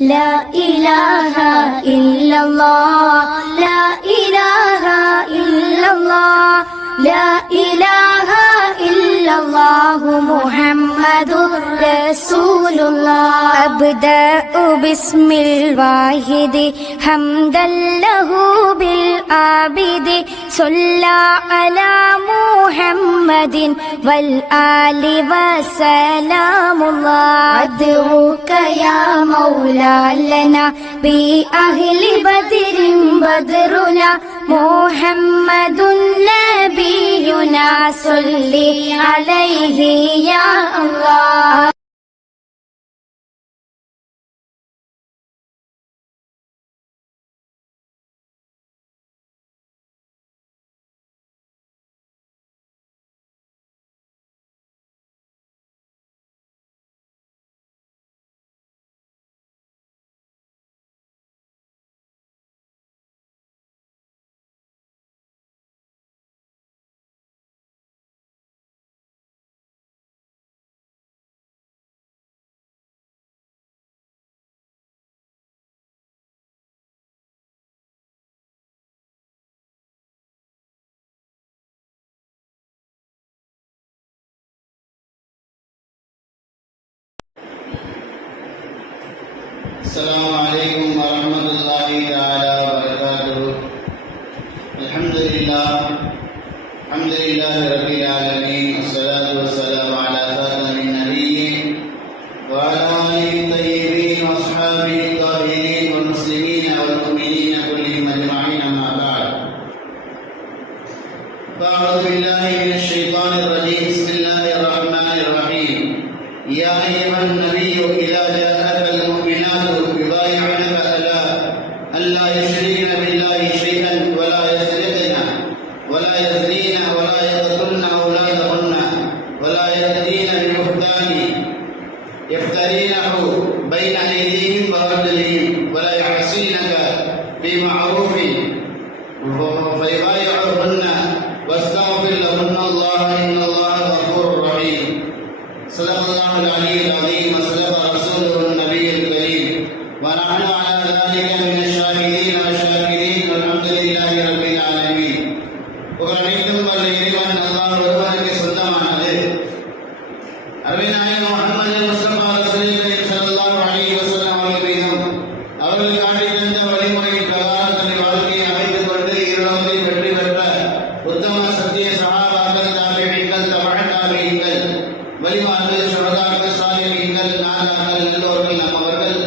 لا إله إلا الله لا إله إلا الله لا إله إلا الله محمد رسول الله أبدأ باسم الواحد حمدا له بالعابد صلى على محمد والآل وسلام الله أدعوك يا مولا لنا بأهل بدر بدرنا محمد نبينا صل عليه يا الله. السلام عليكم ورحمة الله تعالى وبركاته. الحمد لله رب العالمين، والصلاة والسلام على خاتم النبيين وعلى آله الطيبين وأصحابه الطاهرين والمسلمين والمؤمنين كلهم أجمعين، أما بعد. فأعوذ بالله من الشيطان الرجيم. بسم الله الرحمن الرحيم. يا أيها النبي إذا جاءك المؤمنات يبايعنك على ألا يشركن بالله شيئا ولا يسرقن ولا يزنين ولا يقتلن أولادهن ولا يأتين ببهتان يفترينه بين أيديهم وأرجلهم ولا يعصينك بمعروف فيبايعهن واستغفر لهن الله إن الله غفور رحيم. صدق الله العلي العظيم وصدق رسوله النبي الكريم ونحن على ذلك من الشاهدين والشاكرين والحمد لله رب العالمين. புகழனைத்தும் வல்ல இறைவன் அல்லாஹ் ஒருவனுக்கு சொந்தமானது. அருமைநாயகம் முஹம்மது முஸ்தபா ரசூலுல்லாஹி ஸல்லல்லாஹு அலைஹி வஸல்லம் அவர்கள் மீதும் அவர்கள் காட்டித் தந்த வழிமுறையின் பிரகாரம் தன்னுடைய வாழ்க்கையை அமைத்துக் கொண்டு இருளோகத்தில் வெற்றி பெற்ற உத்தம சத்திய சஹாபாக்கள், தாபிஈன்கள், தபஅ தாபிஈன்கள், வலிமார்கள், சுஹதாக்கள், சாலிஹீன்கள், நாதாக்கள், நல்லோர்கள், நம்மவர்கள்,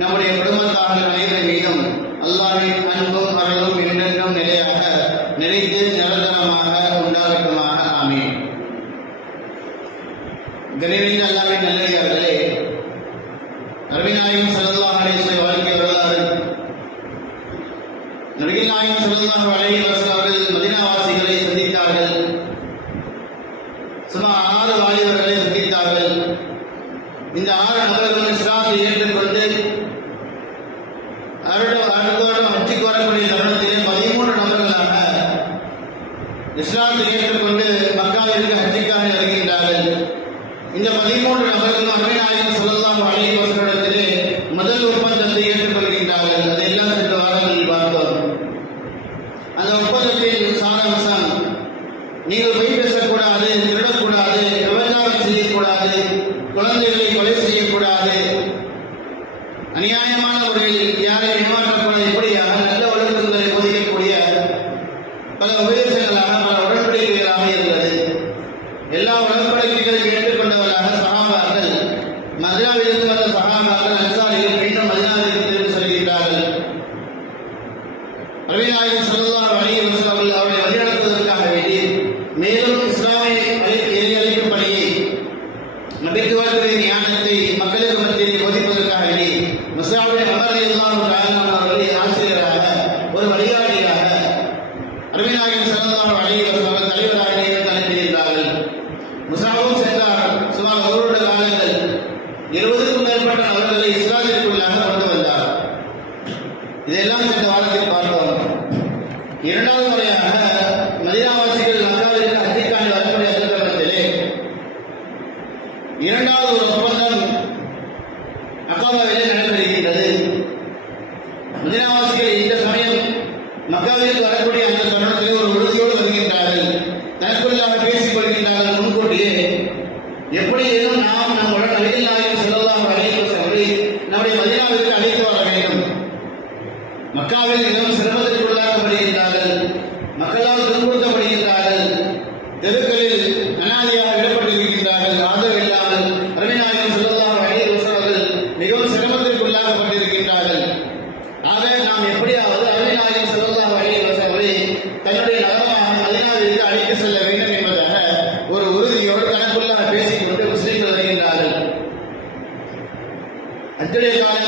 நம்முடைய குடும்பத்தார்கள் அனைவரின் மீதும் அல்லாஹ்வின் அன்பும் அருளும் என்றென்றும் நிலையாக நிலைத்து நிரந்தரமாக உண்டாகட்டுமாக. ஆமீன். கனிவின் அல்லாஹ்வின் நல்லடியார்களே, நபிகள் ஸல்லல்லாஹு அலைஹி வஸல்லம் வாழ்க்கை வரலாறு. நபிகள் ஸல்லல்லாஹு அலைஹி வஸல்லம் அவர்கள் மதீனாவாசிகளை சந்தித்தார்கள். சுமார் 6 வாலிபர்களை சந்தித்தார்கள். இந்த 6 நபர்களும் இஸ்லாத்தை ஏற்றுக்கொண்டு அடுத்த வருடம் ஹஜ்ஜுக்கு வரக்கூடிய தருணத்திலே 13 நபர்களாக இஸ்லாத்தை ஏற்றுக்கொண்டு மக்காவிற்கு ஹஜ்ஜுக்காக வருகின்றார்கள். இந்த 13 நபர்களும் நபிகள் ஸல்லல்லாஹு அலைஹி வஸல்லத்திலே முதல் ஒப்பந்தத்தை ஏற்றுக்கொள்கின்றார்கள். அதையெல்லாம் சென்ற வாரங்களில் பார்த்தோம். அந்த ஒப்பந்தத்தின் சாராம்சம், நீங்கள் பொய் பேசக்கூடாது, திருடக்கூடாது, விபச்சாரம் செய்யக்கூடாது, குழந்தைகளை கொலை செய்யக்கூடாது, அநியாயமான முறையில் யாரை ஏமாற்றக்கூடாது, இப்படியாக நல்ல ஒழுக்கங்களை போதிக்கக்கூடிய பல உபதேசங்களாக பல உடன்படிக்கைகளாக இருந்தது. எல்லா உடன்படிக்கைகளையும் ஏற்றுக்கொண்டவர்களாக சஹாபாக்கள், மதீனாவிலிருந்து வந்த சஹாபாக்கள் அன்சாரிகள் மீண்டும் மதீனாவிற்கு திரும்பி செல்கின்றார்கள். நபிகள் ஸல்லல்லாஹு அலைஹி வஸல்லம் அவர்களை வழிநடத்துவதற்காக வேண்டி மேலும்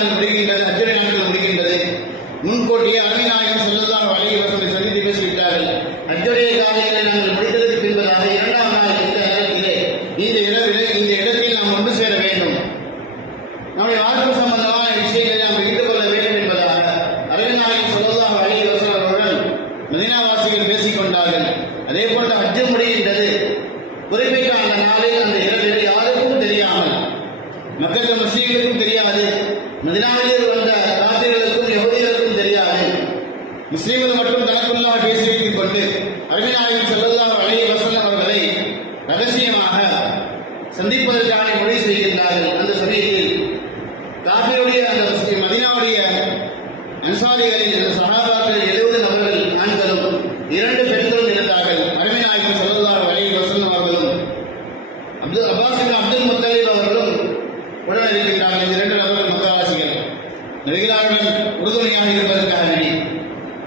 நாள் முடிகின்றது, அஜ்ஜுடைய நாட்கள் முடிகின்றது. முன்கூட்டியே அருமைநாயகம் ஸல்லல்லாஹு அலைஹி வஸல்லம் சந்தித்து பேசிவிட்டார்கள். அஜ்ஜுடைய காரியங்களை நாங்கள் முடித்ததற்கு பின்பதாக 2ஆம் நாள் இந்த நேரத்திலே இந்த இரவிலே இந்த இடத்தில் நாம் ஒன்று சேர வேண்டும், நம்முடைய வாழ்க்கை சம்பந்தமான விஷயங்களை நாம் ஈடுபட வேண்டும் என்பதாக அருமைநாயகம் ஸல்லல்லாஹு அலைஹி வஸல்லம் அவர்கள் மதீனாவாசிகள் பேசிக் கொண்டார்கள். அதே போன்று ஹஜ்ஜு முடிகின்றது. குறிப்பிட்ட அந்த நாளில் அந்த இரவில் யாருக்கும் தெரியாமல், மக்கள் முஸ்லீம்களுக்கும் தெரியாது, மதீனாவில் வந்த காஃபிர்களுக்கும் யஹூதிகளுக்கும் தெரியாது, முஸ்லீம்கள் மட்டும் தனக்குள்ளாக பேசி வைத்துக் கொண்டு அருமைநாயகம் ஸல்லல்லாஹு அலைஹி வஸல்லம் அவர்களை ரகசியமாக சந்திப்பதற்கான முடிவு செய்கின்றார்கள். அந்த சமயத்தில் காஃபிருடைய அந்த மதீனாவுடைய அன்சாரிகளின் சஹாபாக்கள் 70 நபர்கள் ஆண்களும் 2 பெண்களும் இருந்தார்கள். அருமைநாயகம் ஸல்லல்லாஹு அலைஹி வஸல்லம் அவர்களும் அப்பாஸ் இப்னு அப்துல் முத்தலிப் அவர்களும் உடன் இருக்கின்றார்கள். இந்த 2 நபர்கள் மக்கவாசிகள் நபிகளாருடன் உறுதுணையாக இருப்பதற்காக வேண்டி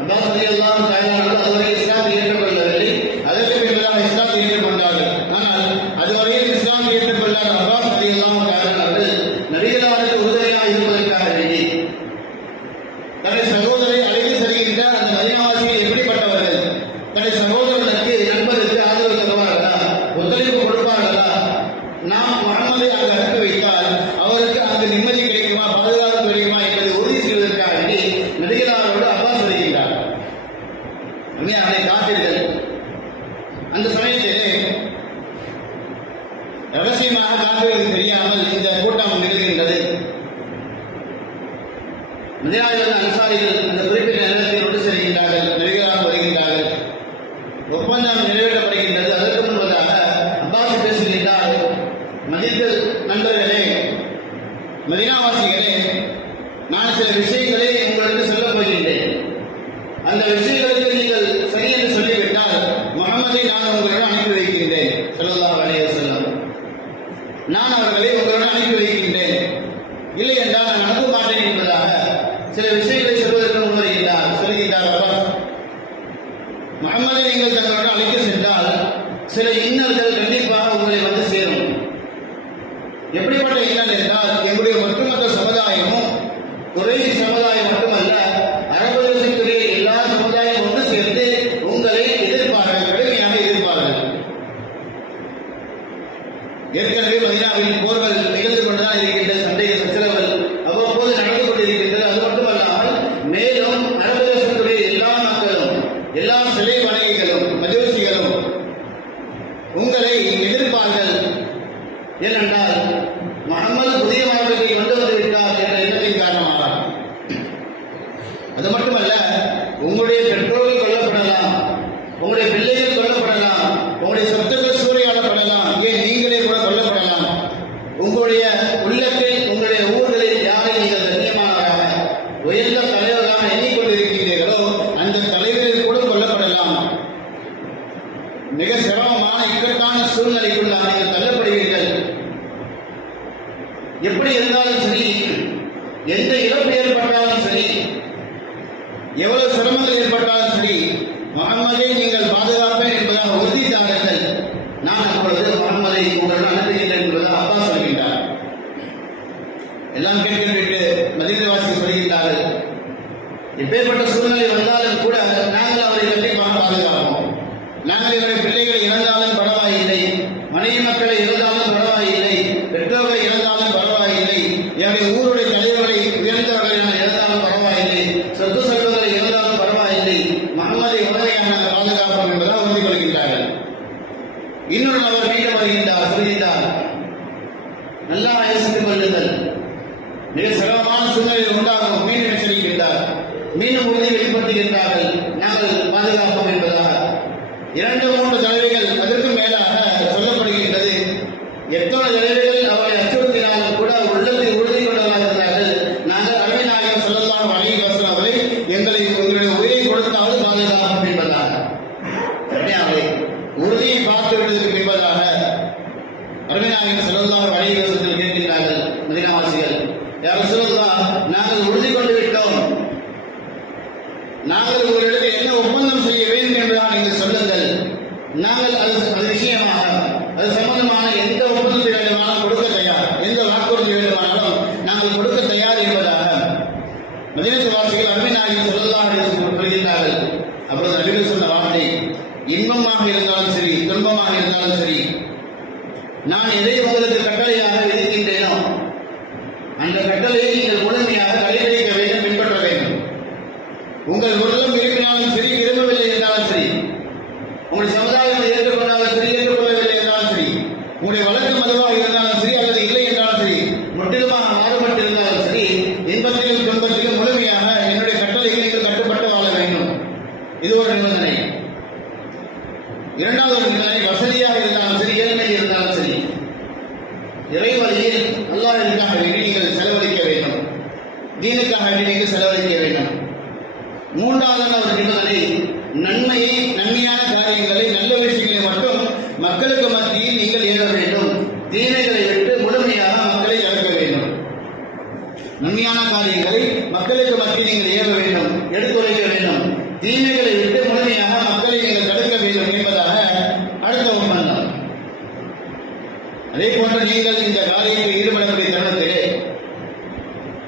அப்பாஸ் ரலியல்லாஹு தஆலா அதுவரை இஸ்லாத்தை ஏற்றுக்கொள்ளவில்லை. அதற்கு பின்னர் இஸ்லாத்தை ஏற்றுக்கொண்டார்கள். ஆனால் அதுவரையில் இஸ்லாத்தை ஏற்றுக்கொள்ளாத அப்பாஸ் ரலியல்லாஹு தஆலா அவர்கள் நபிகளாருக்கு உறுதுணையாக இருப்பதற்காக வேண்டி தன்னுடைய சகோதரை அழைத்து செல்கின்ற அந்த மதீனாவாசிகள் எப்படிப்பட்டவர்கள், தன்னுடைய சகோதரனுக்கு நண்பருக்கு ஆதரவு தருவார்களா, ஒத்துழைப்பு கொடுப்பார்களா, நாம் முஹம்மதை அங்கு அனுப்பி வைத்தால் அவருக்கு அங்கு நிம்மதி கிடைக்குமா, பாதுகாப்பு கிடைக்குமா என்பதை உறுதி செய்வதற்காக வேண்டி நபிகளாரோடு அப்பாஸ் வருகின்றார். அதை காப்பீர்கள். அந்த சமயத்திலே ரகசியமாக காப்பீர்களுக்கு தெரியாமல் இந்த கூட்டம் நிகழ்கின்றது. மதீனாவில் அன்சாரிகள் அந்த குறிப்பிட்ட நேரத்தில் ஒன்று செல்கின்றார்கள், நபிகளாக வருகின்றார்கள். ஒப்பந்தம் நிறைவேற்றப்படுகின்றது. அதற்கு முன்பதாக அப்பாஸ் பேசுகின்றார், மதித்தல் நண்பர்களே, மதீனாவாசிகளே, நான் சில விஷயங்களை உங்களுக்கு சொல்லப் போகின்றேன். அந்த விஷயங்களுக்கு நீங்கள் சரி என்று சொல்லிவிட்டால் முஹம்மதை நான் உங்களிடம் அனுப்பி வைக்கின்றேன் ஸல்லல்லாஹு அலைஹி வஸல்லம். நான் அவர்களை உங்களிடம் அனுப்பி வைக்கின்றேன். இல்லை என்றால் நான் அனுப்ப மாட்டேன் என்பதாக சில விஷயங்களை சொல்வதற்கு சொல்கின்றார் அப்பாஸ். முஹம்மதை நீங்கள் தங்களுடன் அழைத்து சென்றால் சில இன்னல்கள் கண்டிப்பாக உங்களை வந்து சேரும். எப்படிப்பட்ட இன்னல் என்றால், எங்களுடைய ஒட்டுமொத்த சமுதாயமும் குறைஷி சமுதாயம் மட்டுமல்ல, அரபு தேசத்துடைய எல்லா சமுதாயம் ஒன்று சேர்ந்து உங்களை எதிர்ப்பார்கள், கடுமையாக எதிர்ப்பார்கள். ஏற்கனவே மதீனாவில் போர்கள் நிகழ்ந்து கொண்டுதான் இருக்கின்ற சண்டைகள், சச்சரவுகள் அவ்வப்போது நடந்து கொண்டிருக்கின்றது. அது மட்டுமல்லாமல் மேலும் அரபு தேசத்துடைய எல்லா மக்களும், எல்லா சிலை வணங்கிகளும், மஜூசிகளும் உங்களை எதிர்ப்பார்கள். ஏனென்றால் முஹம்மது புதிய மார்க்கத்தை கொண்டு வந்து விட்டார் என்ற எண்ணத்தின் காரணமாக. அது மட்டுமல்ல, உங்களுடைய பெற்றோர்கள் கொல்லப்படலாம், உங்களுடைய பிள்ளைகள் கொல்லப்படலாம், உங்களுடைய சொத்துக்கள் சூறையாடப்படலாம், ஏன் நீங்களே கூட கொல்லப்படலாம். உங்களுடைய உள்ளத்தில், உங்களுடைய ஊர்களில் யாரை நீங்கள் கண்ணியமானவராக உயர்ந்த தலைவர்களாக எண்ணிக்கொண்டிருக்கிறீர்களோ அந்த தலைவர்கள் கூட கொல்லப்படலாம். மிக சிரமமான இக்கட்டான சூழ்நிலைக்குள்ளாக நீங்கள் தள்ளப்படுவீர்கள். எப்படி இருந்தாலும் சரி, எந்த இழப்பு ஏற்பட்டாலும் சரி, எவ்வளவு சிரமங்கள் ஏற்பட்டாலும் சரி, முஹம்மதை நீங்கள் பாதுகாப்பேன் என்பதாக உறுதி தாருங்கள். நான் அப்பொழுது முஹம்மதை உங்களுடன் அனுப்புகின்றேன் என்பதாக அப்பாஸ் சொல்கின்றார். எல்லாம் கேட்கின்ற மதீனாவாசிகள் சொல்கின்றார்கள், எப்பேற்பட்ட சூழ்நிலை வந்தாலும் கூட நாங்கள் அவரை கண்டிப்பாக பாதுகாப்போம். நாங்கள் எங்களுடைய பிள்ளைகளை இழந்தாலும் பரவாயில்லை, மனைவி மக்களை இழந்தாலும் பரவாயில்லை, பெற்றோர்களை இழந்தாலும் பரவாயில்லை, என்னுடைய ஊருடைய தலைவர்களை உயர்ந்தவர்களை நான் இழந்தாலும் பரவாயில்லை, சொத்து செல்வங்களை இழந்தாலும் பரவாயில்லை, முஹம்மதை உடனடியாக நாங்கள் பாதுகாப்போம் என்பதாக உறுதி கொள்கின்றார்கள். இன்னொரு நபர் மீண்டும் வருகின்றார், சொல்கின்றார், நல்லா யோசித்துக் கொள்ளுங்கள், மிக சிரமமான சூழ்நிலை உண்டாகும். மீண்டும் எச்சரிக்கின்றார், மீண்டும் உறுதி வெளிப்படுத்துகின்றார்கள், நாங்கள் பாதுகாப்போம் என்பதாக. 2-3 தடவைகள் அதற்கு மேலாக சொல்லப்படுகின்றது. எத்தனை தடவைகள் அவரை அச்சுறுத்தினாலும் கூட உள்ளத்தில் உறுதி கொண்டவராக இருந்தார்கள். நாங்கள் அருமைநாயகம் ஸல்லல்லாஹு அலைஹி வஸல்லம் அவரை எங்களை உங்களுடைய உயிரை கொடுத்தாவது பாதுகாப்போம் என்பதாக. அவரை உறுதியை பார்த்துவிட்டதற்கு என்பதாக அருமைநாயகம் ஸல்லல்லாஹு அலைஹி வஸல்லம் கேட்கிறார்கள் மதீனாவாசிகள், யா ரசூலல்லாஹ், நாங்கள் உறுதி கொண்டு விட்டோம், நாங்கள் உங்களிடத்தில் என்ன ஒப்பந்தம் செய்ய வேண்டும் என்பதாக நீங்கள் சொல்லுங்கள். நாங்கள் அது விஷயமாக, அது சம்பந்தமான எந்த ஒப்பந்தத்தை வேண்டுமானாலும் கொடுக்க தயார், எந்த வாக்குறுதி வேண்டுமானாலும் நாங்கள் கொடுக்க தயார் என்பதாக மதீனத்து வாசிகள் அருமை நாயகம் ஸல்லல்லாஹு அலைஹி வஸல்லம் சொல்கிறார்கள். அப்பொழுது நபிகள் சொன்ன வார்த்தை, இன்பமாக இருந்தாலும் சரி துன்பமாக இருந்தாலும் சரி, நான் எதை உங்களுக்கு கட்டளையாக விதிக்கின்றேனோ அந்த கட்டளையை நீங்கள் முழுமையாக கடைபிடிக்க வேண்டும், பின்பற்ற வேண்டும். உங்கள் உள்ளம் விரும்பினாலும் சரி, விரும்பவில்லை என்றாலும் சரி, உங்களுடைய சமுதாயம் ஏற்றுக்கொண்டாலும் சரி, ஏற்றுக்கொள்ளவில்லை என்றாலும் சரி, உங்களுடைய வழக்கு மதுவாக இருந்தாலும் சரி அல்லது இல்லை என்றாலும் சரி, முற்றிலுமாக மாறுபட்டு இருந்தாலும் சரி, இன்பத்திலும் துன்பத்திலும் முழுமையாக என்னுடைய கட்டளையை நீங்கள் கட்டுப்பட்டு வாழ வேண்டும். இது ஒரு நிபந்தனை. இரண்டாவது ஒரு நிபந்தனை, வசதியாக இருந்தாலும் சரி, ஏழ்மை இருந்தாலும் சரி, இறைவழியில் அல்லாஹ்விற்காக வேண்டி நீங்கள் செலவழிக்க வேண்டும், தீனுக்காக வேண்டி நீங்கள் செலவழிக்க வேண்டும். மூன்றாவதான ஒரு நிபந்தனை, நன்மையான காரியங்களை, நல்ல விஷயங்களை மட்டும் மக்களுக்கு மத்தியில் நீங்கள் ஏற வேண்டும், தீமைகளை விட்டு முழுமையாக மக்களை தடுக்க வேண்டும். நன்மையான காரியங்களை மக்களுக்கு மத்தியில் நீங்கள் ஏற வேண்டும், எடுத்துரைக்க வேண்டும், தீமைகளை விட்டு முழுமையாக மக்களை நீங்கள் தடுக்க வேண்டும் என்பதாக அடுத்த ஒப்பந்தம். அதே போன்று நீங்கள் இந்த காரியத்தில் ஈடுபடக்கூடிய தருணத்திலே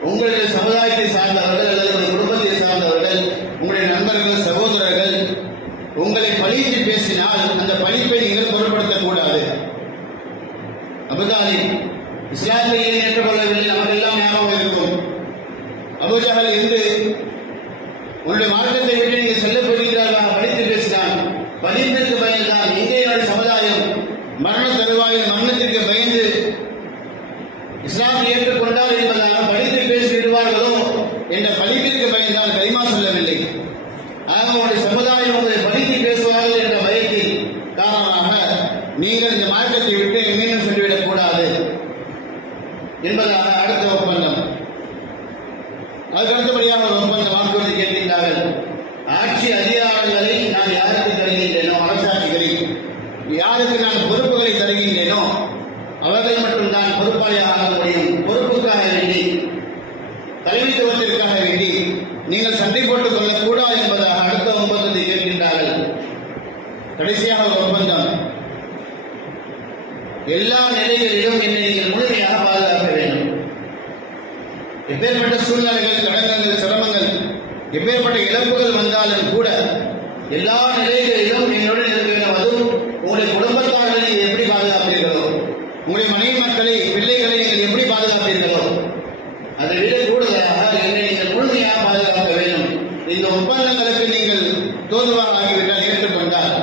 உங்களுடைய சமுதாயத்தை சார்ந்தவர்கள் அல்லது உங்களுடைய குடும்பத்தை சார்ந்தவர்கள், உங்களுடைய நண்பர்கள், சகோதரர்கள் உங்களை பழித்து பேசினால் அந்த பழிப்பை நீங்கள் பொருட்படுத்தக்கூடாது. அபுதாலி இஸ்லாத்தை ஏன் ஏற்றுக்கொள்ளவில்லை, நமக்கெல்லாம் ஞாபகம் இருக்கும். அபூஜஹல் என்று உன்னுடைய மார்க்கத்தை விட்டு நீங்கள் செல்ல போகிறார்களாக பழித்து பேசினான். பழிப்பிற்கு பயந்தான். எங்கே என்னுடைய சமுதாயம் மரண தருவாயில் மரணத்திற்கு பயந்து இஸ்லாத்தை ஏற்றுக்கொண்டால் என்பதாக பழித்து பேசி விடுவார்களோ என்ற பழிப்பிற்கு பயந்தால் கலிமா சொல்லவில்லை. ஆக உங்களுடைய சமுதாயம் உங்களை பழித்து பேசுவார்கள் என்ற பயத்தில் காரணமாக நீங்கள் இந்த மார்க்கத்தை விட்டு மீண்டும் சென்றுவிடக் கூடாது என்பதாக அடுத்த ஒப்பந்தம். அதுக்கு அடுத்தபடியாக ஒரு ஒப்பந்தம் வாக்குறுதி கேட்கின்றார்கள். ஆட்சி அதிகாரங்களை நான் யாருக்கு தருகின்றேனோ, அரசாட்சிகளை யாருக்கு நான் பொறுப்புகளை தருகின்றேனோ அவர்கள் மட்டும்தான் பொறுப்பாளியாக ஆக முடியும். பொறுப்புக்காக வேண்டி, தலைமைத்துவத்திற்காக வேண்டி நீங்கள் சண்டை போட்டுக் கொள்ளக்கூடாது என்பதாக அடுத்த ஒப்பந்தத்தை கேட்கின்றார்கள். கடைசியாக ஒரு ஒப்பந்தம், எல்லா நிலைகளிலும் என்னை நீங்கள் முழுமையாக பாதுகாக்க வேண்டும். எப்பேற்பட்ட சூழ்நிலைகள், கடங்கங்கள், சிரமங்கள், எப்பேற்பட்ட இழப்புகள் வந்தாலும் கூட எல்லா நிலைகளிலும் என்னுடன் இருக்க வேண்டும். அதுவும் உங்களுடைய குடும்பத்தார்களை நீங்கள் எப்படி பாதுகாப்பீர்களோ, உங்களுடைய மனைவி மக்களை, பிள்ளைகளை நீங்கள் எப்படி பாதுகாப்பீர்களோ அதை விட கூடுதலாக என்னை நீங்கள் முழுமையாக பாதுகாக்க வேண்டும். இந்த ஒப்பந்தங்களுக்கு நீங்கள் தோதுவாக ஆகிவிட்டால், ஏற்றுக்கொண்டால்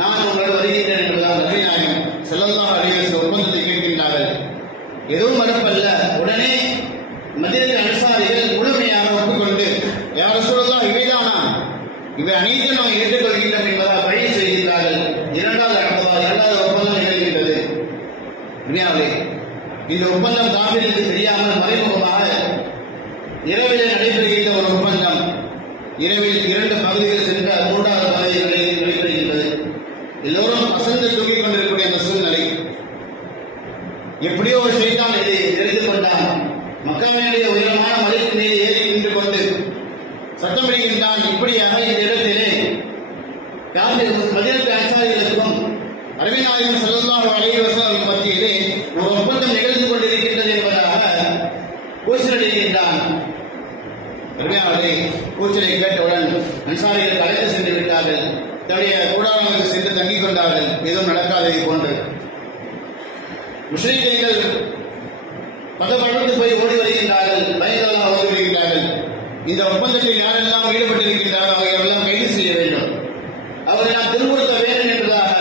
நான் உங்கள் வருகின்றேன் என்பதால் நபி நாயகம் ஸல்லல்லாஹு அலைஹி வஸல்லம் ஒப்பந்தத்தை கேட்கின்றார்கள். எதுவும் மறுப்பல்ல. உடனே மதீனத்து அன்சாரிகள் முழுமையாக ஒப்புக்கொண்டு, யா ரசூலல்லாஹ், இவைதானா, இவை அனைத்தும் நாம் ஏற்றுக்கொள்கின்றோம் என்பதாக பழி செய்கின்றார்கள். இரண்டாவது ஒப்பந்தம் நிகழ்கின்றது. இந்த ஒப்பந்தம் காபிருக்கு தெரியாமல் மறைமுகமாக இரவிலே நடைபெறுகின்ற ஒரு ஒப்பந்தம். இரவில் 2 பகுதிகள் சென்ற 3வது பகுதிகளை நடைபெறுகின்றது. எல்லோரும் அசந்து தூங்கிக் கொண்டிருக்கக்கூடிய அந்த சூழ்நிலை. எப்படியோ ஒரு ஷைத்தான் இதை தெரிந்து கொண்டான். மக்காவினுடைய உயரமான மலைக்கு மீது ஏறி நின்று கொண்டு சத்தமிடுகின்றான். இப்படியாக இந்த இடத்திலே மதீனத்து அன்சாரிகளுக்கும் அருமை நாயகம் ஸல்லல்லாஹு அலைஹி வஸல்லம் மத்தியிலே ஒரு ஒப்பந்தம் நிகழ்ந்து கொண்டிருக்கின்றது என்பதாக கூச்சலிடுகின்றான். அருமையானவர்களே, கூச்சலை கேட்டவுடன் அன்சாரிகள் அழைத்து சென்று விட்டார்கள். தன்னுடைய கூடாரங்களுக்கு சென்று தங்கிக் கொண்டார்கள். எதுவும் நடக்காததை போன்று முஸ்லிம்கள் பதப்படுத்து போய் ஓடி வருகின்றார்கள். பயங்கரமாக ஓடி வருகின்றார்கள். இந்த ஒப்பந்தத்தில் யாரெல்லாம் ஈடுபட்டிருக்கின்றார்கள் அவர்களெல்லாம் கைது செய்ய வேண்டும், அவரை நாம் திரும்புத்த வேண்டும் என்பதாக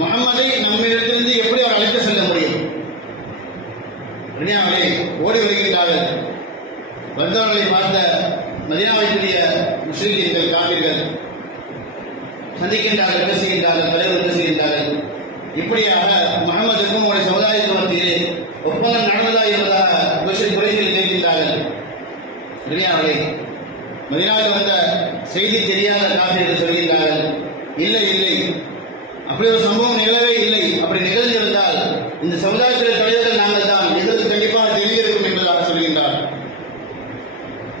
முகமதை நம்மிடத்திலிருந்து எப்படி அவர் அழைத்து செல்ல முடியும்? ஓடி வருகின்றார்கள். வந்தவர்களை பார்த்த மதீனாவிற்குரிய முஸ்லிம்கள், காபிர்கள் சந்திக்கின்றார்கள், பேசுகின்றார்கள், தலைவர் பேசுகின்றார்கள். இப்படியாக முகமதுக்கும் உடைய சமுதாயத்து மத்தியிலே ஒப்பந்தம் நடந்ததா என்பதாக குறைகள் கேட்கின்றார்கள். மதீனாவில் வந்த செய்தி தெரியாத காபிர்கள் சொல்கின்றார்கள், இல்லை இல்லை, அப்படி ஒரு சம்பவம் நிகழவே இல்லை. அப்படி நிகழ்ந்திருந்தால் இந்த சமுதாயத்தில் தலைவர்கள் நாங்கள் தான், எங்களுக்கு கண்டிப்பாக தெரிந்திருக்கும் என்பதாக சொல்கின்றார்.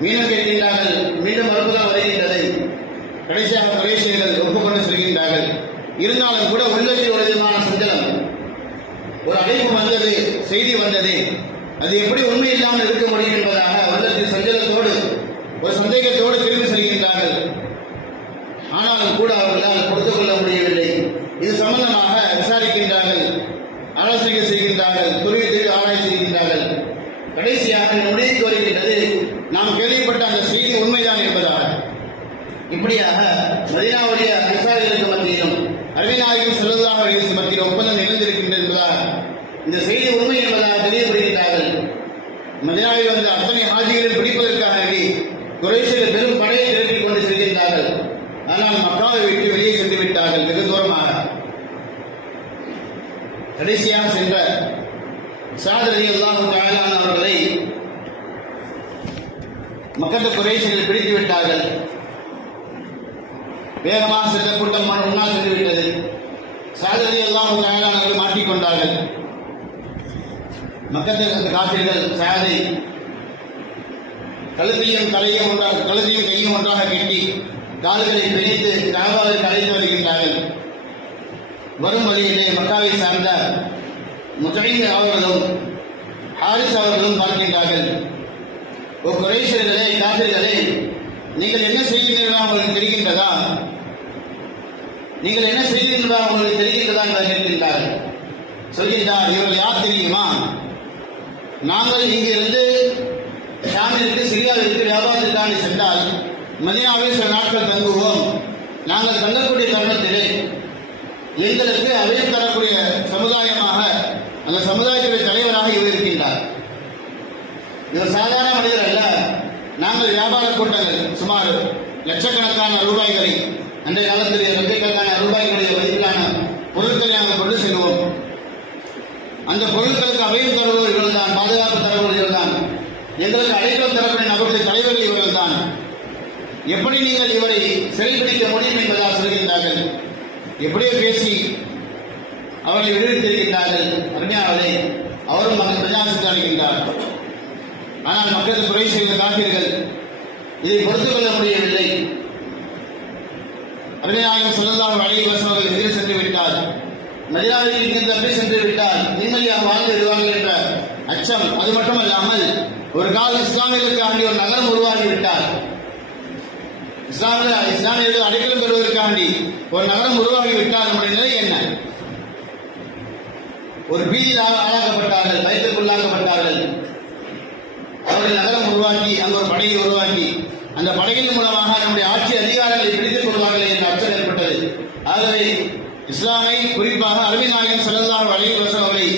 மீண்டும் கேட்கின்றார்கள். மீண்டும் மறுப்புதான் வருகின்றது. கடைசியாக குறைஷிகள் ஒப்புக்கொண்டு செல்கின்றார்கள். இருந்தாலும் கூட உள்ளத்தில் ஒரு விதமான சஞ்சலம். ஒரு அழைப்பு வந்தது, செய்தி வந்தது, அது எப்படி உண்மை இல்லாமல் இருக்க முடியும் என்பதாக உள்ளத்தில் சஞ்சலத்தோடு ஒரு சந்தேகத்தோடு திரும்பி செல்கின்றார்கள். ஆனாலும் கூட அவர்களால் பொறுத்துக் கொள்ள முடியவில்லை. இது சம்பந்தமாக விசாரிக்கின்றார்கள், ஆலோசனை செய்கின்றார்கள், துருவி ஆராய்ச்சி செய்கின்றார்கள். கடைசியாக முடிவுக்கு வருகின்றது, நாம் கேள்விப்பட்ட அந்த செய்தி உண்மைதான் என்பதாக. இப்படியாக மதீனாவுடைய அன்சாரிகளுக்கு மத்தியிலும் அருமைநாயகம் ஸல்லல்லாஹு அலைஹி வஸல்லம் மத்தியில் ஒப்பந்தம் நிகழ்ந்திருக்கின்றது என்பதாக, இந்த செய்தி உண்மை என்பதாக தெரியப்படுகின்றார்கள். மதீனாவில் வந்த அத்தனை ஹாஜிகளை பிடிப்பதற்காக வேண்டி குறைஷிகள் பெரும் படையை திரட்டிக் கொண்டு செல்கின்றார்கள். ஆனால் மக்காவை விட்டு வெளியே சென்று விட்டார்கள் வெகு தூரமாக. கடைசியாக சென்ற ஸஅத் ரலியல்லாஹு தஆலா அவர்களை மக்கத்து குறைஷிகள் பிடித்து விட்டார்கள். வேகமாக சென்ற கூட்டம் முன்னால் சென்று விட்டது. ஸஅத் ரலியல்லாஹு தஆலா அவர்கள் மாட்டிக்கொண்டார்கள். மக்கத்து காஃபிர்கள் ஸஅதை கழுத்தையும் கையும் ஒன்றாக கட்டி கால்களை பிணைத்து காபாவிற்கு அழைத்து வருகின்றார்கள். வரும் வழியிலே மக்காவை சார்ந்த முத்தஈன் அவர்களும் ஹாரிஸ் அவர்களும் பார்க்கின்றார்கள். ஓ குறைஷிகளே, காஃபிர்களே, நீங்கள் என்ன செய்கின்றீர்களா உங்களுக்கு தெரிகின்றதா? நீங்கள் என்ன செய்கின்றதா உங்களுக்கு தெரிகின்றதா என்று கேட்கின்றார்கள். சொல்கின்றார், இவர்கள் யார் தெரியுமா? நாங்கள் இங்கிருந்து ஷாமிற்கு சிரியாவிற்கு வியாபாரத்திற்காக சென்றால் மதீனாவில் சில நாட்கள் தங்குவோம். நாங்கள் தங்கக்கூடிய தருணத்திலே எங்களுக்கு அவையில் தரக்கூடிய சமுதாயமாக அந்த சமுதாயத்துடைய தலைவராக இவர் இருக்கின்றார். இவர் சாதாரண மனிதர் அல்ல. நாங்கள் வியாபார கூட்டங்கள் சுமார் லட்சக்கணக்கான ரூபாய்களை, அன்றைய காலத்திலே லட்சக்கணக்கான ரூபாய்களுடைய மதிப்பிலான பொருட்களை நாங்கள் கொண்டு செல்வோம். அந்த பொருட்களுக்கு அவையில் தருவோர் இவர்கள் தான், பாதுகாப்பு தருவோர் இவர்கள் தான், எங்களுக்கு அடைக்கலம் தரக்கூடிய நபருடைய தலைவர்கள் இவர்கள் தான். எப்படி நீங்கள் இவரை சிறைப்பிடிக்க முடியும் என்பதாக சொல்கின்றார்கள். எப்படியோ பேசி அவர்களை விடுவித்திருக்கின்றார்கள். அருமையானவர்களே, அவரும் பிரஜாசத்தை அளிக்கின்றார். ஆனால் மக்கள் குறை செய்த காப்பீர்கள் இதை பொறுத்துக் கொள்ள முடியவில்லை. அருமைநாயகம் ஸல்லல்லாஹு அலைஹி வஸல்லம் அவர்கள் எதிரே சென்று விட்டார். மதீனாவில் இங்கு தப்பி சென்று விட்டால் நிம்மதியாக வாழ்ந்து விடுவார்கள் என்ற அச்சம். அது மட்டுமல்லாமல் ஒரு கால இஸ்லாமியர்களுக்காண்டி ஒரு நகரம் உருவாகிவிட்டார். இஸ்லாமியர்கள் அடைக்கலம் பெறுவதற்காண்டி ஒரு நகரம் உருவாகிவிட்டால் நம்முடைய நிலை என்ன? ஒரு பீதியில் ஆளாக்கப்பட்டார்கள், பயத்திற்குள்ளாக்கப்பட்டார்கள். அவர்கள் நகரம் உருவாக்கி அங்கு ஒரு படையை உருவாக்கி அந்த படையின் மூலமாக நம்முடைய ஆட்சி அதிகாரங்களை பிடித்துக் கொள்வார்கள் என்ற அச்சம் ஏற்பட்டது. ஆகவே இஸ்லாமை குறிப்பாக அருமைநாயகம் ஸல்லல்லாஹு அலைஹி வஸல்லம் அவரை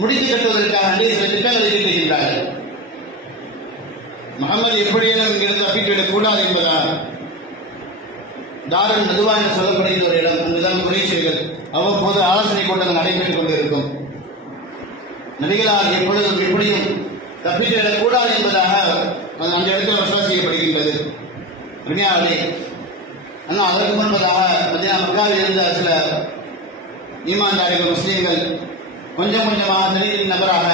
முடித்து கட்டுவதற்காக சில திட்டங்களை தீட்டுகின்றார்கள். முகமது எப்படியேனும் இங்கிருந்து தப்பித்துவிடக் கூடாது என்பதால் தாருல் நதுவா என்று சொல்லப்படுகிற ஒரு இடம், அங்குதான் குறைஷிகள் அவ்வப்போது ஆலோசனை கூட்டங்கள் நடைபெற்றுக் கொண்டிருக்கும். நபிகளால் எப்பொழுதும் எப்படியும் தப்பித்துவிடக் கூடாது என்பதாக அந்த இடத்தில் வசூல் செய்யப்படுகின்றது. உண்மையாகவே ஆனால் அதற்கு முன்பதாக மதீனா மக்காவில் இருந்த சில ஈமான்தாரிகள் முஸ்லீம்கள் கொஞ்சம் கொஞ்சமாக தனியின் நபராக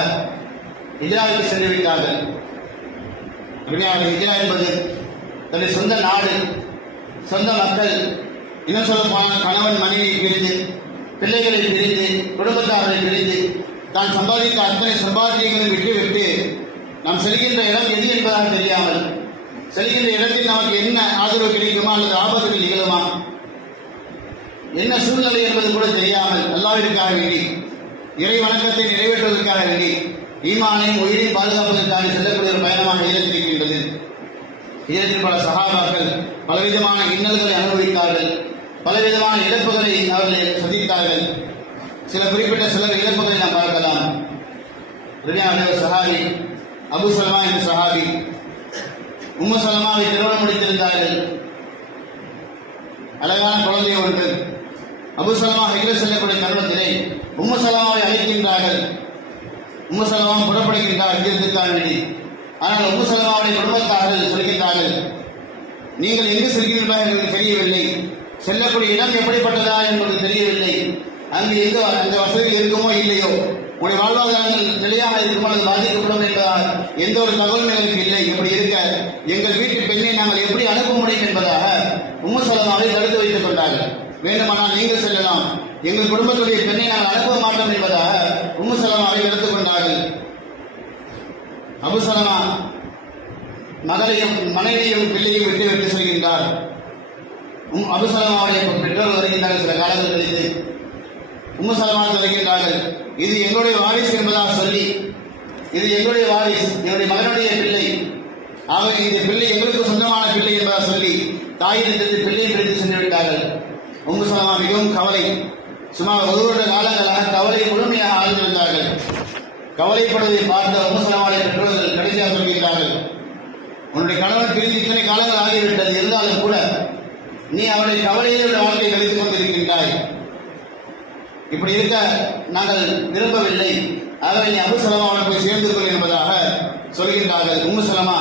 ஹிஜ்ராவுக்கு சென்று விட்டார்கள். உண்மையாகவே ஹிஜ்ரா என்பது தன்னுடைய சொந்த நாடு, சொந்த மக்கள், இன்னும் சொல்ல போனால் கணவன் மனைவி பிரிந்து, பிள்ளைகளை பிரிந்து, குடும்பத்தார்களை பிரிந்து, தான் சம்பாதித்த அத்தனை சம்பாத்தியங்களை விட்டு நாம் செல்கின்ற இடம் எது என்பதாக தெரியாமல், செல்கின்ற இடத்தில் நமக்கு என்ன ஆதரவு கிடைக்குமா அல்லது ஆபத்துகள் நிகழுமா, என்ன சூழ்நிலை என்பது கூட தெரியாமல் அல்லாஹ்விற்காக வேண்டி, இறை வணக்கத்தை நிறைவேற்றுவதற்காக வேண்டி, ஈமானையும் உயிரையும் பாதுகாப்பதற்காக செல்லக்கூடிய ஒரு பயணமாக இருக்கின்றது. இதற்கு பல சஹாபாக்கள் பலவிதமான இன்னல்களை அனுபவித்தார்கள், பலவிதமான இழப்புகளை அவர்கள் சந்தித்தார்கள். சில குறிப்பிட்ட சில இழப்புகளை நாம் பார்க்கலாம். சஹாபி அபு சலமா என்ற சஹாபி உம்மு சலமாவை திருமணம் முடித்திருந்தார்கள். அழகான குழந்தை ஒன்று. அபு சலமா ஹிஜ்ரத் செல்லக்கூடிய தருணத்திலே உம்மு சலமாவை அழைக்கின்றார்கள். உம்மு சலமா புறப்படுகின்றார் ஹிஜ்ரத்துக்காக வேண்டி. ஆனால் உம்மு சலமாவுடைய குடும்பத்தார்கள் சொல்கின்றார்கள், நீங்கள் எங்கு செல்கிறீர்களா எங்களுக்கு தெரியவில்லை, செல்லக்கூடிய இடம் எப்படிப்பட்டதா என்பது தெரியவில்லை, அங்கு எங்கு அந்த வசதி இருக்குமோ இல்லையோ, உடைய வாழ்வாதாரங்கள் நிலையாக இருக்குமோ அல்லது பாதிக்கப்படும் என்பதால் எந்த ஒரு தகவலும் எங்களுக்கு இல்லை. இப்படி இருக்க எங்கள் வீட்டு பெண்ணை நாங்கள் எப்படி அனுப்ப முடியும் என்பதாக உம்மு சலமாவை தடுத்து வைத்துக் கொண்டார்கள். வேண்டுமானால் நீங்கள் செல்லலாம், எங்கள் குடும்பத்துடைய பெண்ணை நாங்கள் அனுப்ப மாட்டோம் என்பதாக உம்மு சலமாவை எடுத்துக் கொண்டார்கள். அபு சலமா மகளையும் மனைவியும் பிள்ளையும் விட்டு செல்கின்றார். அபு சலமாவுடைய பெற்றோர் வருகின்றார்கள். சில காலங்கள் கழித்து உம்மு சலமா வருகின்றார்கள். இது எங்களுடைய வாரிசு என்பதாக சொல்லி, இது எங்களுடைய வாரிசு, என்னுடைய மகனுடைய பிள்ளை, ஆக இந்த பிள்ளை எங்களுக்கு சொந்தமான பிள்ளை என்பதாக சொல்லி தாயிடத்திலிருந்து பிள்ளையை பிரித்து சென்று விட்டார்கள். உம்மு சலமா மிகவும் கவலை, சுமார் 1 வருட காலங்களாக கவலை முழுமையாக ஆழ்ந்திருந்தார்கள். கவலைப்படுவதை பார்த்த உம்மு சலமாவுடைய பெற்றோர்கள் கடைசியாக சொல்கின்றார்கள், உன்னுடைய கணவன் பிரிந்து இத்தனை காலங்கள் ஆகிவிட்டது, இருந்தாலும் கூட நீ அவருடைய கவலையில் வாழ்க்கையை கழித்துக் கொண்டிருக்கின்றாய். இப்படி இருக்க நாங்கள் விரும்பவில்லை. ஆகவே நீ அபு சலமாவை போய் சேர்ந்து கொள் என்பதாக சொல்கின்றார்கள். உம்மு சலமா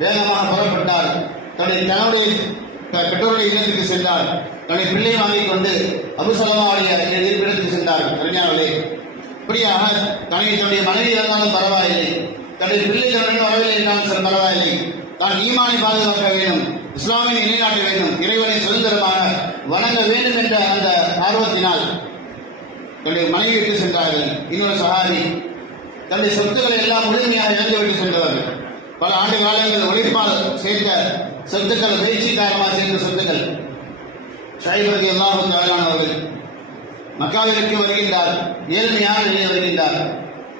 வேகமாக புறப்பட்டார். தன்னுடைய கணவனுடைய பெற்றோருடைய இல்லத்துக்கு சென்றார். தன்னுடைய பிள்ளை வாங்கிக் கொண்டு அபு சலமாவுடைய இருப்பிடத்துக்கு சென்றார். அறிஞர்களே, இப்படியாக தன்னுடைய மனைவி இருந்தாலும் பரவாயில்லை, தன்னுடைய பிள்ளை தன்னுடன் வரவில்லை என்றாலும் பரவாயில்லை, தான் ஈமானை பாதுகாக்க வேண்டும், இஸ்லாமை நிலைநாட்ட வேண்டும், இறைவனை சுதந்திரமாக வணங்க வேண்டும் என்ற அந்த ஆர்வத்தினால் தன்னுடைய மனைவிக்கு சென்றார்கள். இன்னொரு சஹாபி தன்னுடைய சொத்துக்களை எல்லாம் முழுமையாக இழந்துவிட்டு சென்றவர்கள். பல ஆண்டு காலங்கள் உழைப்பால் சேர்த்த சொத்துக்கள், பயிற்சி காரணமாக சேர்ந்த சொத்துக்கள். ஷைப் ரலியல்லாஹு தஆலா அவர்கள் மக்காவிற்கு வருகின்றார். ஏழ்மையான நிலையில் வருகின்றார்.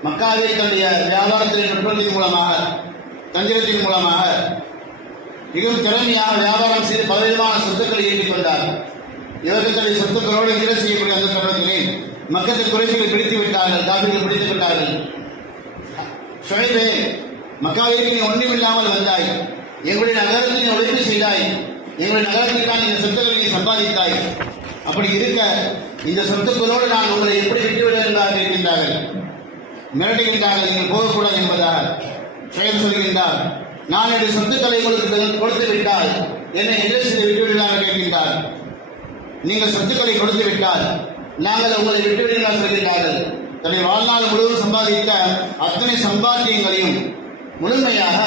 மக்காவில் தன்னுடைய வியாபாரத்தின் நுட்பத்தின் மூலமாக, தந்திரத்தின் மூலமாக மிகவும் திறமையாக வியாபாரம் செய்து பலவிதமான சொத்துக்களை ஈட்டிக் கொண்டார். இவர்கள் தன்னுடைய சொத்துக்களோடு ஈர செய்யக்கூடிய அந்த தருணத்திலே மக்கள் குறைகளை பிடித்து விட்டார்கள், காவிரிகள் பிடித்துக் விட்டார்கள். ஷுஐபே, மக்காவிற்கு நீ ஒன்றுமில்லாமல் வந்தாய், எங்களுடைய நகரத்தில் நீ உழைப்பு செய்தாய், எங்களுடைய நகரத்திற்கான இந்த சொத்துக்களை நீ சம்பாதித்தாய், அப்படி இருக்க இந்த சொத்துக்களோடு நான் உங்களை எப்படி விட்டுவிட என்பதாக இருக்கின்றார்கள். மிரட்டுகின்றார்கள், நீங்கள் போகக்கூடாது என்பதாக. ஷுஐப் சொல்கின்றார், நான் என்னுடைய சொத்துக்களை உங்களுக்கு கொடுத்து விட்டால் என்னை எதிர் செய்து விட்டுவிடுவார்கள் கேட்கின்றார். நீங்கள் சொத்துக்களை கொடுத்து விட்டால் நாங்கள் உங்களை விட்டுவிடுகிறார் சொல்கின்றார்கள். தன்னை வாழ்நாள் முழுவதும் சம்பாதித்த அத்தனை சம்பாத்தியங்களையும் முழுமையாக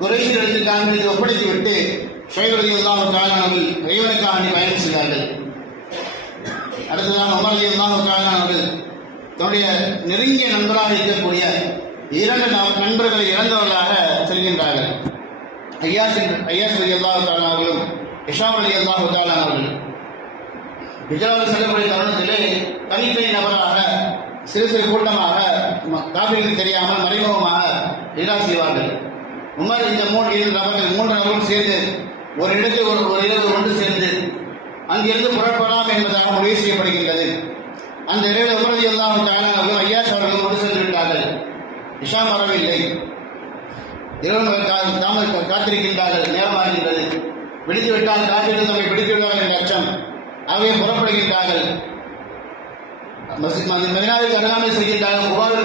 குறைந்த இடத்திற்காக மீது ஒப்படைத்து விட்டு ஷுஐப் ரலியல்லாஹு தஆலா அவர்கள் இறைவனுக்காக பயணம் செய்தார்கள். அடுத்ததாக உமர் ரலியல்லாஹு தஆலா அவர்கள் தன்னுடைய நெருங்கிய நண்பராக இருக்கக்கூடிய 2 நண்பர்களை இழந்தவர்களாக செல்கின்றார்கள். ஐயாஸ் ரலியல்லாஹு தஆலா அவர்களும் ஹிஷாம் ரலியல்லாஹு தஆலா அவர்கள் ஹிஜ்ராவில் செல்லக்கூடிய தருணத்திலே தனித்தனி நபராக சிறு சிறு கூட்டமாக காபிர்களுக்கு தெரியாமல் மறைமுகமாக ஹிஜ்ரா செய்வார்கள். உமர் இந்த 3 நபர்கள் சேர்ந்து ஒரு இடத்தில் ஒரு இரவு ஒன்று சேர்ந்து அங்கிருந்து புறப்படலாம் என்பதாக முடிவு செய்யப்படுகின்றது. அந்த இடையில உமர் ரலியல்லாஹு தஆலா அவர்கள் ஐயாஸ் அவர்கள் கொண்டு சென்று விட்டார்கள். ஹிஷாம் வரவில்லை. இரவு காத்திருக்கின்றார்கள். நேரமாகின்றது. பிடித்து விட்டால் காத்திருந்து தம்மை பிடித்து விடுவார்கள் என்ற அச்சம். ஆகவே புறப்படுகின்றார்கள். மதீனாவிற்கு அருகாமை செய்கின்றார்கள். குபாவில்